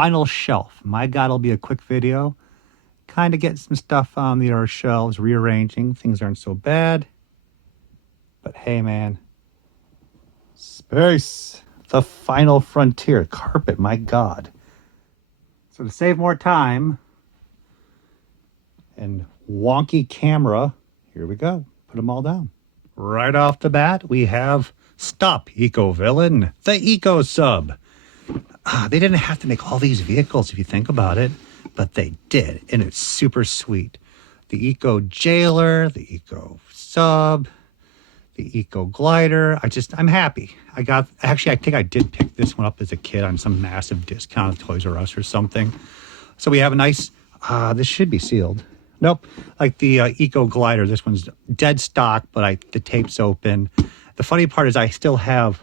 final shelf. My God, it'll be a quick video. Kind of getting some stuff on the other shelves, rearranging. Things aren't so bad. But hey, man. Space. The final frontier. Carpet, my God. So to save more time and wonky camera, here we go. Put them all down. Right off the bat, we have Stop Eco Villain, the Eco Sub. They didn't have to make all these vehicles if you think about it, but they did, and it's super sweet. The Eco Jailer, the Eco Sub, the Eco Glider. I'm happy. I think I did pick this one up as a kid on some massive discount at Toys R Us or something. So we have a nice, this should be sealed. Nope, like the Eco Glider, this one's dead stock, but the tape's open. The funny part is I still have,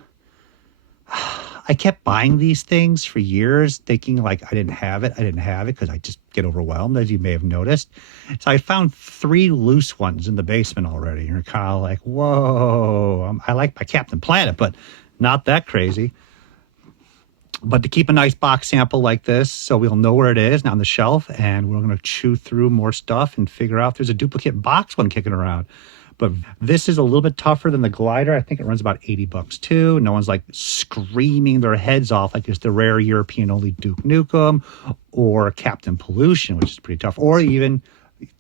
I kept buying these things for years thinking like I didn't have it because I just get overwhelmed, as you may have noticed. So I found 3 loose ones in the basement already. And you're kind of like, whoa, I like my Captain Planet, but not that crazy. But to keep a nice box sample like this, so we'll know where it is on the shelf, and we're going to chew through more stuff and figure out if there's a duplicate box one kicking around. But this is a little bit tougher than the Glider. I think it runs about $80 too. No one's like screaming their heads off like it's the rare European-only Duke Nukem or Captain Pollution, which is pretty tough. Or even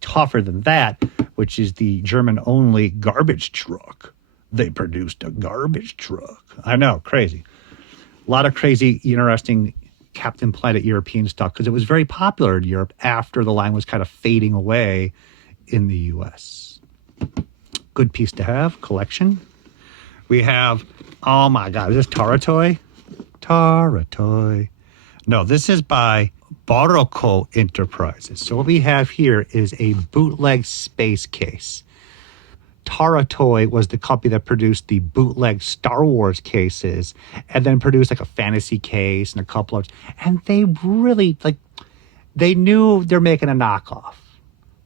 tougher than that, which is the German-only Garbage Truck. They produced a garbage truck. I know, crazy. A lot of crazy, interesting Captain Planet European stuff because it was very popular in Europe after the line was kind of fading away in the U.S. Good piece to have, collection. We have, oh my God, is this Taratoy? Taratoy. No, this is by Barocco Enterprises. So what we have here is a bootleg space case. Taratoy was the company that produced the bootleg Star Wars cases and then produced like a fantasy case and a couple others. And they really, they knew they're making a knockoff,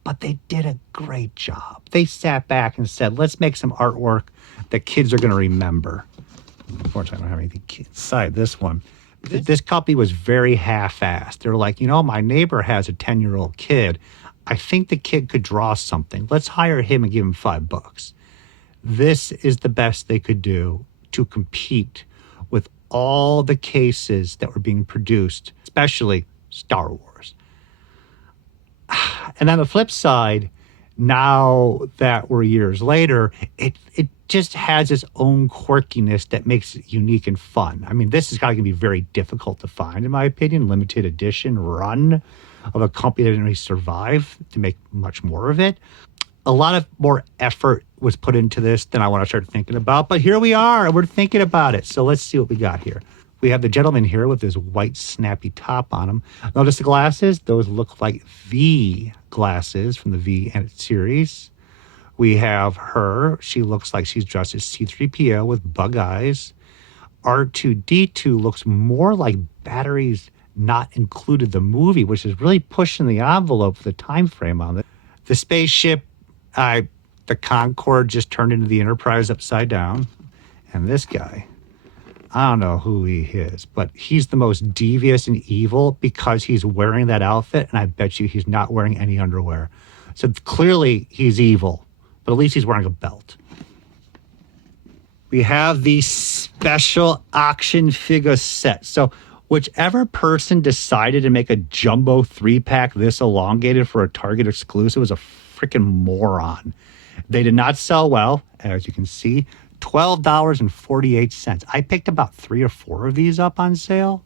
but they did a great job. They sat back and said, let's make some artwork that kids are going to remember. Unfortunately, I don't have anything inside this one. This company was very half-assed. They're like, my neighbor has a 10-year-old kid. I think the kid could draw something. Let's hire him and give him $5. This is the best they could do to compete with all the cases that were being produced, especially Star Wars. And on the flip side, now that we're years later, it just has its own quirkiness that makes it unique and fun. I mean, this is going to be very difficult to find, in my opinion. Limited edition run of a company that didn't really survive to make much more of it. A lot of more effort was put into this than I want to start thinking about, but here we are, we're thinking about it. So let's see what we got here. We have the gentleman here with his white snappy top on him. Notice the glasses, those look like V glasses from the V series. We have her, she looks like she's dressed as C-3PO with bug eyes. R2-D2 looks more like Batteries Not Included the movie, which is really pushing the envelope for the time frame on it. The spaceship, the Concorde just turned into the Enterprise upside down. And this guy, I don't know who he is, but he's the most devious and evil because he's wearing that outfit, and I bet you he's not wearing any underwear. So clearly he's evil, but at least he's wearing a belt. We have the special auction figure set. So whichever person decided to make a jumbo 3-pack this elongated for a Target exclusive was a freaking moron. They did not sell well, as you can see. $12.48. I picked about 3 or 4 of these up on sale,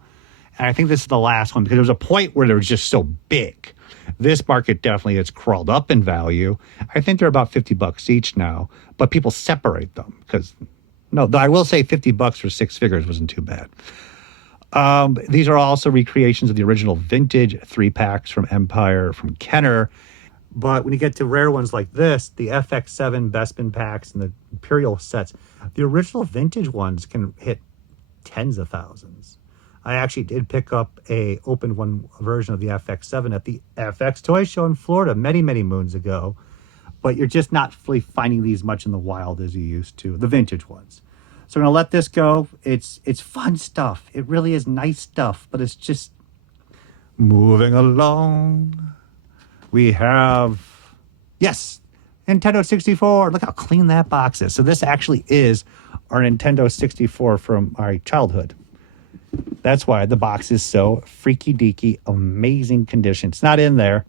and I think this is the last one because there was a point where they were just so big. This market definitely has crawled up in value. I think they're about $50 each now, but people separate them because, no, I will say $50 for 6 figures wasn't too bad. These are also recreations of the original vintage 3-packs from Empire, from Kenner. But when you get to rare ones like this, the FX7 Bespin packs and the Imperial sets, the original vintage ones can hit tens of thousands. I actually did pick up a open one version of the FX7 at the FX Toy Show in Florida many, many moons ago. But you're just not really finding these much in the wild as you used to, the vintage ones. So I'm going to let this go. It's fun stuff. It really is nice stuff, but it's just, Moving along. We have, yes, Nintendo 64. Look how clean that box is. So this actually is our Nintendo 64 from our childhood. That's why the box is so freaky deaky, amazing condition. It's not in there.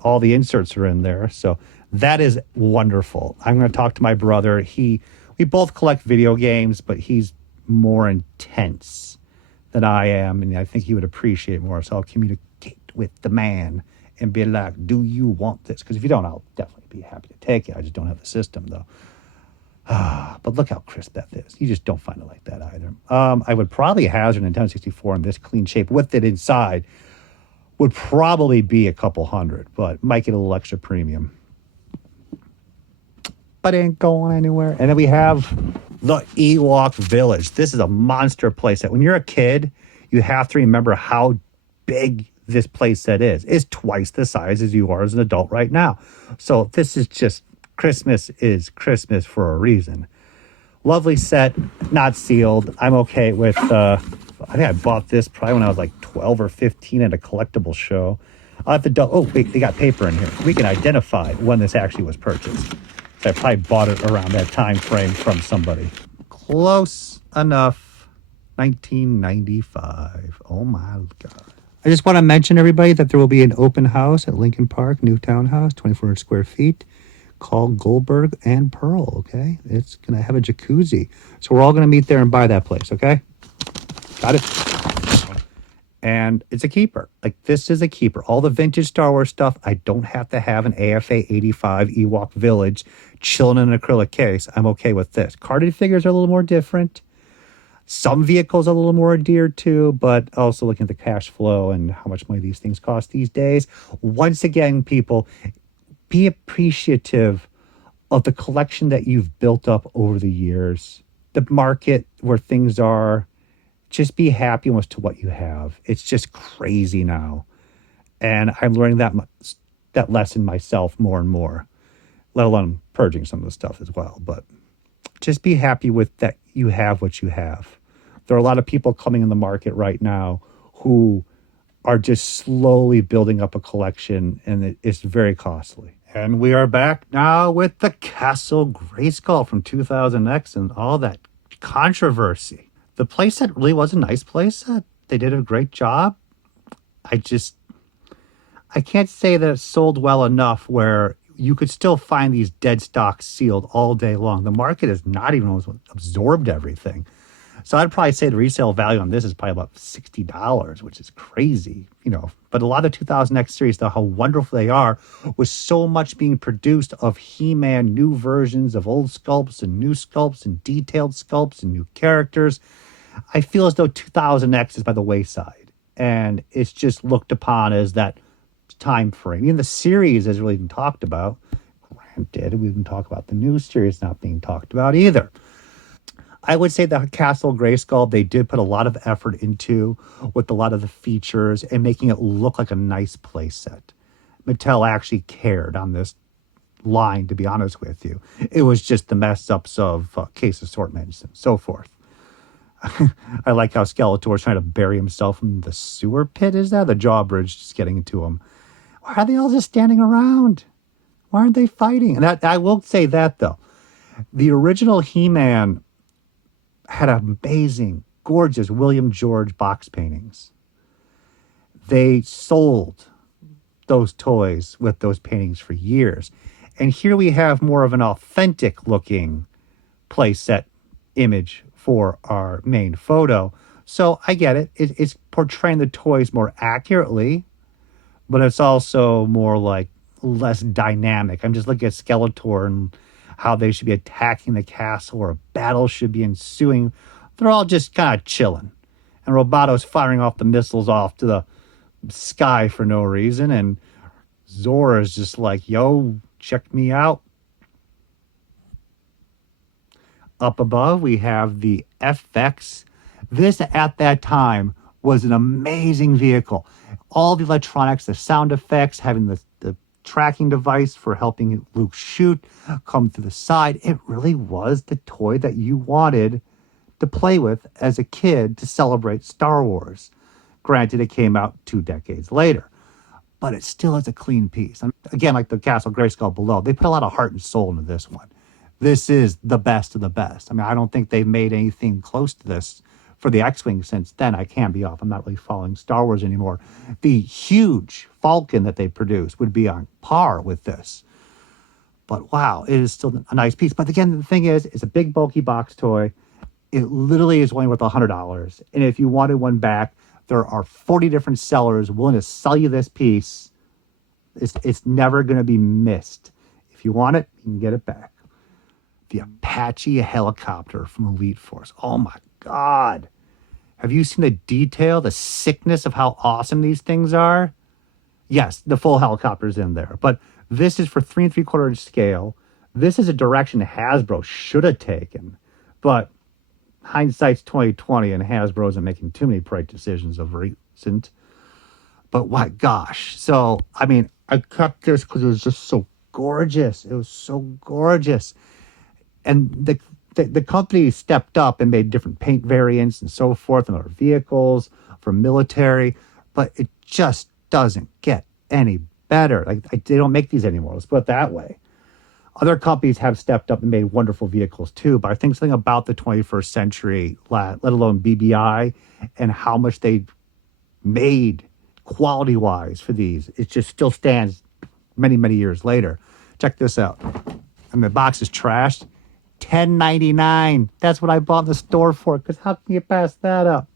All the inserts are in there. So that is wonderful. I'm going to talk to my brother. We both collect video games, but he's more intense than I am. And I think he would appreciate more. So I'll communicate with the man and be like, do you want this? Because if you don't, I'll definitely be happy to take it. I just don't have the system, though. But look how crisp that is. You just don't find it like that either. I would probably hazard a Nintendo 64 in this clean shape with it inside would probably be a couple hundred, but might get a little extra premium. But ain't going anywhere. And then we have the Ewok Village. This is a monster playset. When you're a kid, you have to remember how big this playset is. It's twice the size as you are as an adult right now. So this is just, Christmas is Christmas for a reason. Lovely set, not sealed. I'm okay with, I think I bought this probably when I was like 12 or 15 at a collectible show. I'll have to, oh, wait, they got paper in here. We can identify when this actually was purchased. So I probably bought it around that time frame from somebody. Close enough. 1995. Oh my God. I just want to mention, everybody, that there will be an open house at Lincoln Park, new townhouse, 2,400 square feet, called Goldberg and Pearl, okay? It's going to have a jacuzzi. So we're all going to meet there and buy that place, okay? Got it? And it's a keeper. Like, this is a keeper. All the vintage Star Wars stuff, I don't have to have an AFA 85 Ewok Village chilling in an acrylic case. I'm okay with this. Carded figures are a little more different. Some vehicles are a little more adhered to, but also looking at the cash flow and how much money these things cost these days. Once again, people, be appreciative of the collection that you've built up over the years. The market where things are, just be happy with to what you have. It's just crazy now. And I'm learning that lesson myself more and more, let alone purging some of the stuff as well. But just be happy with that you have what you have. There are a lot of people coming in the market right now who are just slowly building up a collection, and it's very costly. And we are back now with the Castle Grayskull from 2000X and all that controversy. The playset really was a nice playset. They did a great job. I can't say that it sold well enough where you could still find these dead stocks sealed all day long. The market has not even absorbed everything. So I'd probably say the resale value on this is probably about $60, which is crazy, you know. But a lot of the 2000X series, though, how wonderful they are, with so much being produced of He-Man, new versions of old sculpts and new sculpts and detailed sculpts and new characters. I feel as though 2000X is by the wayside, and it's just looked upon as that time frame. Even the series is really been talked about. Granted, we didn't talk about the new series not being talked about either. I would say the Castle Grayskull, they did put a lot of effort into with a lot of the features and making it look like a nice playset. Mattel actually cared on this line, to be honest with you. It was just the mess ups of case assortments and so forth. I like how Skeletor's trying to bury himself in the sewer pit. Is that the drawbridge just getting into him? Why are they all just standing around? Why aren't they fighting? And I will say that, though. The original He-Man had amazing, gorgeous William George box paintings. They sold those toys with those paintings for years. And here we have more of an authentic looking playset image for our main photo. So I get it. It's portraying the toys more accurately, but it's also more like less dynamic. I'm just looking at Skeletor and how they should be attacking the castle or a battle should be ensuing. They're all just kind of chilling. And Roboto's firing off the missiles off to the sky for no reason. And Zora's just like, yo, check me out. Up above, we have the FX. This, at that time, was an amazing vehicle. All the electronics, the sound effects, having the tracking device for helping Luke shoot, come through the side. It really was the toy that you wanted to play with as a kid to celebrate Star Wars. Granted, it came out 2 decades later, but it still is a clean piece. And again, like the Castle Grayskull below, they put a lot of heart and soul into this one. This is the best of the best. I mean, I don't think they've made anything close to this for the X-Wing since then. I can be off. I'm not really following Star Wars anymore. The huge Falcon that they produce would be on par with this. But wow, it is still a nice piece. But again, the thing is, it's a big, bulky box toy. It literally is only worth $100. And if you wanted one back, there are 40 different sellers willing to sell you this piece. It's never going to be missed. If you want it, you can get it back. The Apache helicopter from Elite Force. Oh my God. Have you seen the detail, the sickness of how awesome these things are? Yes, the full helicopter's in there, but this is for 3 3/4 inch scale. This is a direction Hasbro should have taken, but hindsight's 2020, and Hasbro isn't making too many bright decisions of recent. But what, gosh. So, I mean, I cut this because it was just so gorgeous. It was so gorgeous. And the company stepped up and made different paint variants and so forth and other vehicles for military, but it just doesn't get any better. Like, they don't make these anymore. Let's put it that way. Other companies have stepped up and made wonderful vehicles too, but I think something about the 21st century, let alone BBI, and how much they made quality-wise for these, it just still stands many, many years later. Check this out. And the box is trashed. $10.99. That's what I bought in the store for, because how can you pass that up?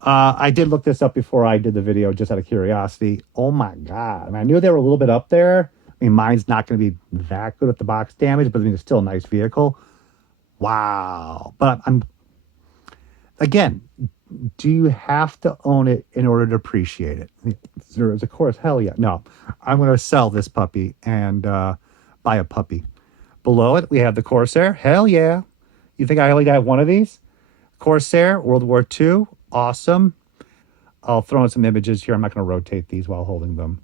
I did look this up before I did the video, just out of curiosity. Oh my God. I mean, I knew they were a little bit up there. I mean, mine's not going to be that good at the box damage, but I mean, it's still a nice vehicle. Wow. But again, do you have to own it in order to appreciate it? There is, of course, hell yeah. No, I'm going to sell this puppy and buy a puppy. Below it, we have the Corsair. Hell yeah. You think I only got one of these? Corsair, World War II. Awesome. I'll throw in some images here. I'm not going to rotate these while holding them.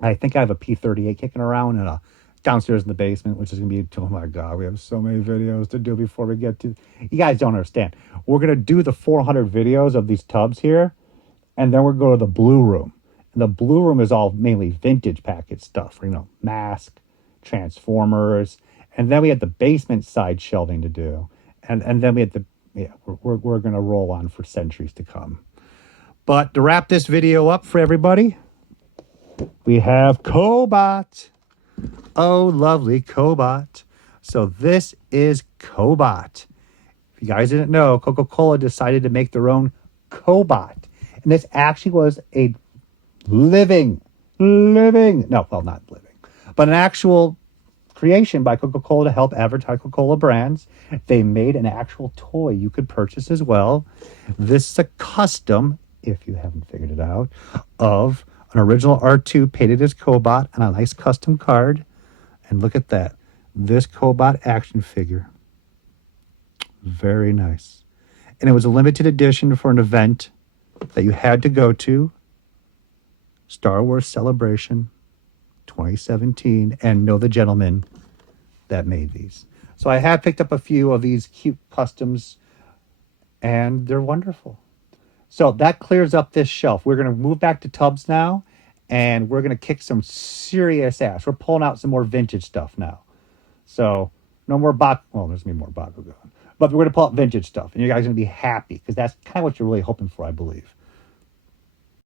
I think I have a P-38 kicking around and downstairs in the basement, which is going to be, oh my God, we have so many videos to do before we get to, you guys don't understand. We're going to do the 400 videos of these tubs here, and then we're going to go to the Blue Room. And the Blue Room is all mainly vintage package stuff, you know, Mask, Transformers, and then we had the basement side shelving to do, and then we had the, yeah, we're going to roll on for centuries to come. But to wrap this video up for everybody, we have Cobot. Oh, lovely Cobot. So this is Cobot. If you guys didn't know, Coca-Cola decided to make their own Cobot. And this actually was a living, no, well, not living, but an actual creation by Coca-Cola to help advertise Coca-Cola brands. They made an actual toy you could purchase as well. This is a custom, if you haven't figured it out, of an original R2 painted as Cobot and a nice custom card. And look at that. This Cobot action figure. Very nice. And it was a limited edition for an event that you had to go to. Star Wars Celebration 2017. And know the gentleman that made these. So I have picked up a few of these cute customs, and they're wonderful. So that clears up this shelf. We're going to move back to tubs now, and we're going to kick some serious ass. We're pulling out some more vintage stuff now. So no more well, there's going to be more Bakugan. But we're going to pull out vintage stuff, and you guys are going to be happy, because that's kind of what you're really hoping for, I believe.